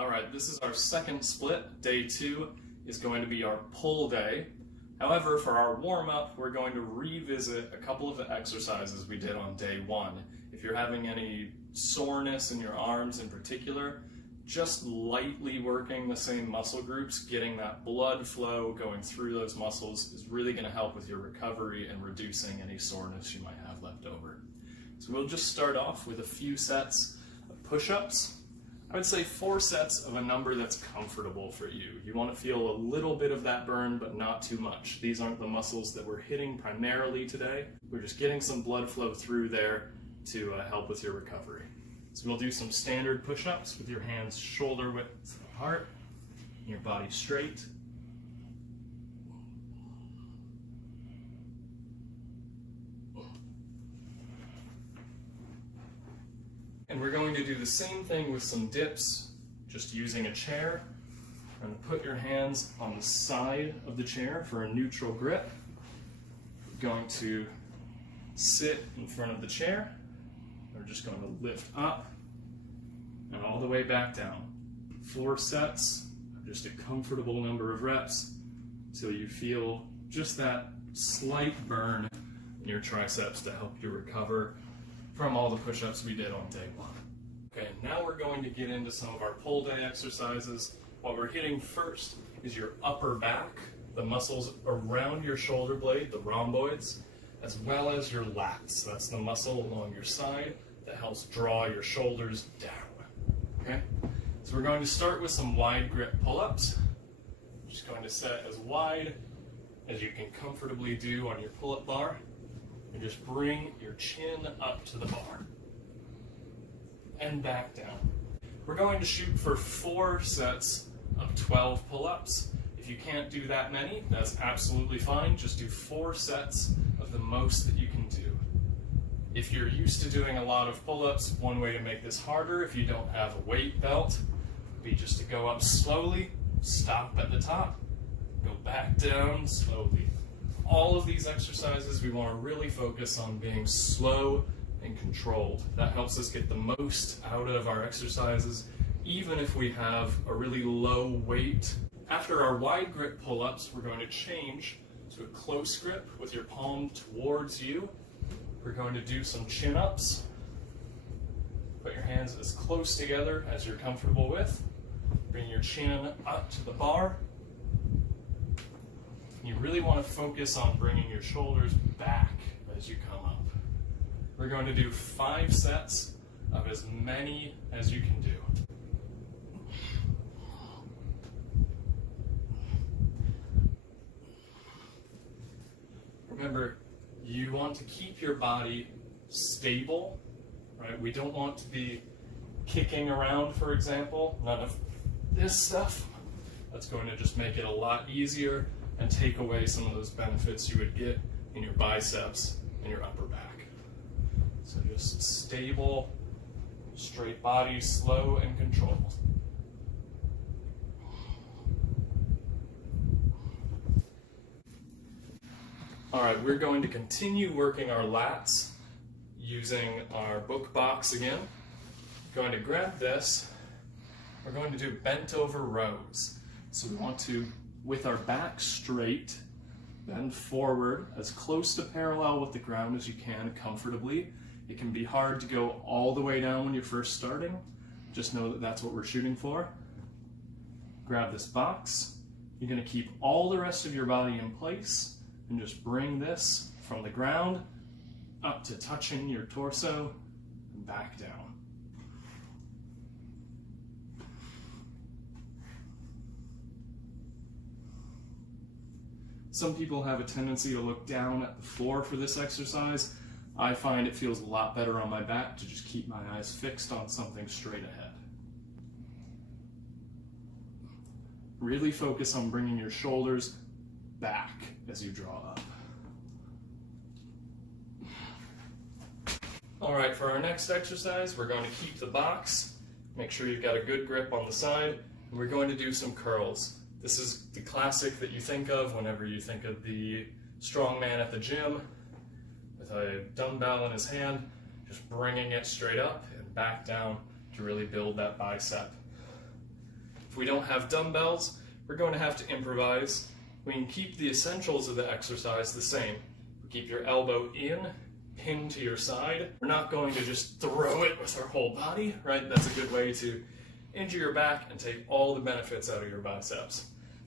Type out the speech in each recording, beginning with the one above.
Alright, this is our second split. Day 2 is going to be our pull day. However, for our warm-up, we're going to revisit a couple of the exercises we did on day 1. If you're having any soreness in your arms in particular, just lightly working the same muscle groups, getting that blood flow going through those muscles is really going to help with your recovery and reducing any soreness you might have left over. So we'll just start off with a few sets of push-ups. I would say 4 sets of a number that's comfortable for you. You want to feel a little bit of that burn, but not too much. These aren't the muscles that we're hitting primarily today. We're just getting some blood flow through there to help with your recovery. So we'll do some standard push-ups with your hands shoulder width apart, and your body straight. And we're going to do the same thing with some dips, just using a chair. You're going to put your hands on the side of the chair for a neutral grip. We're going to sit in front of the chair. We're just going to lift up and all the way back down. 4 sets of just a comfortable number of reps until you feel just that slight burn in your triceps to help you recover from all the push-ups we did on day 1. Okay, now we're going to get into some of our pull day exercises. What we're hitting first is your upper back, the muscles around your shoulder blade, the rhomboids, as well as your lats. That's the muscle along your side that helps draw your shoulders down. Okay, so we're going to start with some wide grip pull-ups. I'm just going to set as wide as you can comfortably do on your pull-up bar. And just bring your chin up to the bar and back down. We're going to shoot for 4 sets of 12 pull-ups. If you can't do that many, that's absolutely fine. Just do 4 sets of the most that you can do. If you're used to doing a lot of pull-ups, one way to make this harder if you don't have a weight belt would be just to go up slowly, stop at the top, go back down slowly. All of these exercises, we want to really focus on being slow and controlled. That helps us get the most out of our exercises, even if we have a really low weight. After our wide grip pull-ups, we're going to change to a close grip with your palm towards you. We're going to do some chin-ups. Put your hands as close together as you're comfortable with. Bring your chin up to the bar. You really want to focus on bringing your shoulders back as you come up. We're going to do 5 sets of as many as you can do. Remember, you want to keep your body stable, right? We don't want to be kicking around, for example. None of this stuff. That's going to just make it a lot easier and take away some of those benefits you would get in your biceps and your upper back. So just stable, straight body, slow and controlled. All right, we're going to continue working our lats using our book box again. Going to grab this. We're going to do bent over rows. So we want to, with our back straight, bend forward as close to parallel with the ground as you can comfortably. It can be hard to go all the way down when you're first starting. Just know that that's what we're shooting for. Grab this box. You're going to keep all the rest of your body in place and just bring this from the ground up to touching your torso and back down. Some people have a tendency to look down at the floor for this exercise. I find it feels a lot better on my back to just keep my eyes fixed on something straight ahead. Really focus on bringing your shoulders back as you draw up. All right, for our next exercise, we're going to keep the box. Make sure you've got a good grip on the side, and we're going to do some curls. This is the classic that you think of whenever you think of the strong man at the gym with a dumbbell in his hand, just bringing it straight up and back down to really build that bicep. If we don't have dumbbells, we're going to have to improvise. We can keep the essentials of the exercise the same. Keep your elbow in, pinned to your side. We're not going to just throw it with our whole body, right? That's a good way to injure your back and take all the benefits out of your biceps.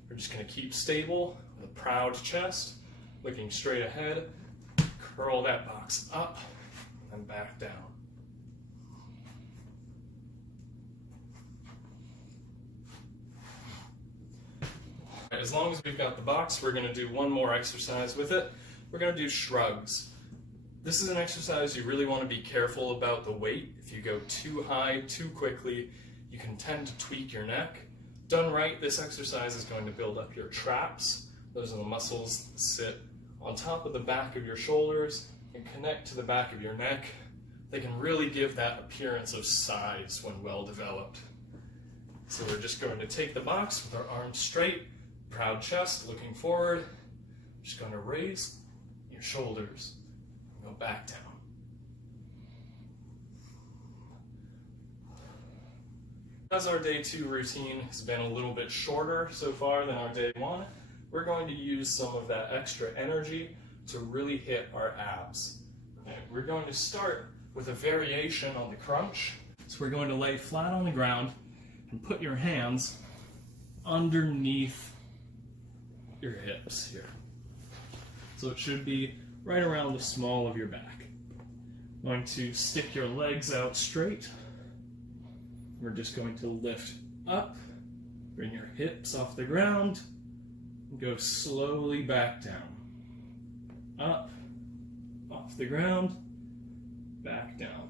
We're just going to keep stable with a proud chest, looking straight ahead. Curl that box up and back down. As long as we've got the box, we're going to do one more exercise with it. We're going to do shrugs. This is an exercise you really want to be careful about the weight. If you go too high, too quickly, you can tend to tweak your neck. Done right, this exercise is going to build up your traps. Those are the muscles that sit on top of the back of your shoulders and connect to the back of your neck. They can really give that appearance of size when well developed. So we're just going to take the box with our arms straight, proud chest, looking forward. Just going to raise your shoulders and go back down. As our day 2 routine has been a little bit shorter so far than our day 1, we're going to use some of that extra energy to really hit our abs. Okay, we're going to start with a variation on the crunch. So we're going to lay flat on the ground and put your hands underneath your hips here. So it should be right around the small of your back. Going to stick your legs out straight. We're just going to lift up, bring your hips off the ground, and go slowly back down. Up, off the ground, back down.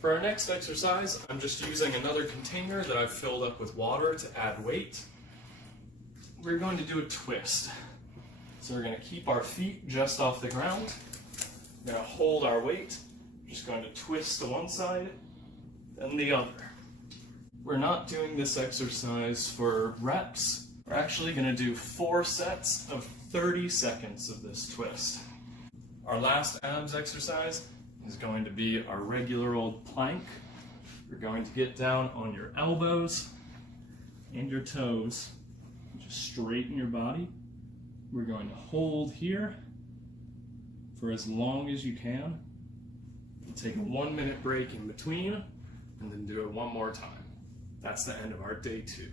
For our next exercise, I'm just using another container that I've filled up with water to add weight. We're going to do a twist. So we're going to keep our feet just off the ground. We're going to hold our weight. We're just going to twist to one side, then the other. We're not doing this exercise for reps. We're actually going to do 4 sets of 30 seconds of this twist. Our last abs exercise is going to be our regular old plank. You're going to get down on your elbows and your toes. Just straighten your body. We're going to hold here for as long as you can. We'll take a 1-minute break in between and then do it one more time. That's the end of our day 2.